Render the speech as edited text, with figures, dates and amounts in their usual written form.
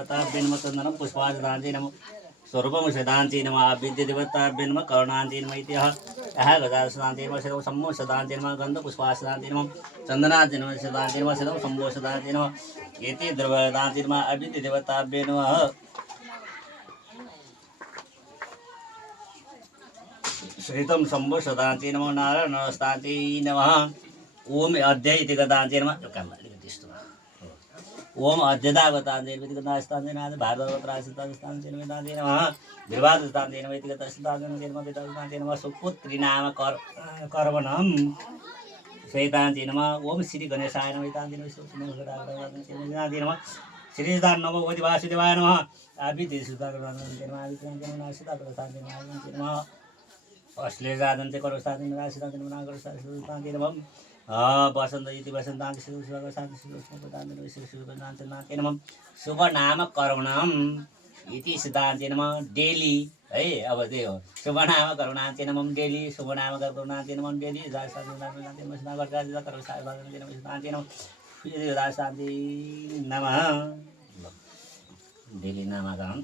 देवताभ्यन्म चन्दनं पुष्पार्चनान्ते नमः स्वरूपं सदान्ते नमः विद्यदेवताभ्य नमः करुणान्ते नमः इति यः गजासदान्ते नमः शतं शम्भो सदान्ते नमः गन्धपुष्पासदान्ते नमः चन्दनान्ते नमः सदान्ते नमः शतं शम्भो सदान्ते नमः इति द्रव्यदान्ते नमः विद्यदेवताभ्य नमः सहितं शम्भो सदान्ते नमः नारायण नमस्तान्ते नमः ओम अध्याय इति गदान्ते नमः ओम अध्यदावतान्ते विदिगतास्तान्ते नमः भारतवत्रास्तान्ते नमः विवादस्तान्ते नमः विदिगतास्तान्ते नमः विदास्तान्ते नमः सुपुत्री नाम कर्वणं सहितान्ते नमः ओम श्री गणेशाय नमः तान्ते नमः सुपुत्री नमः श्रीदान नमः वदि वासुदेवाय नमः आविदेशुतान्ते नमः सीतान्ते नमः अश्लेषादन्ते करोस्तान्ते नमः सीतान्ते नमः करोस्तान्ते नमः वसन्त इति वसन्तान्ते शिवशान्ते नमः शुभ नाम करुणाम इति सिद्धान्ते नमः डेली है अब त्यही हो शुभ नाम करुणान्ते नमः डेली शुभ नाम करुणान्ते नमः डेली शान्ति नमः डेली नामकरण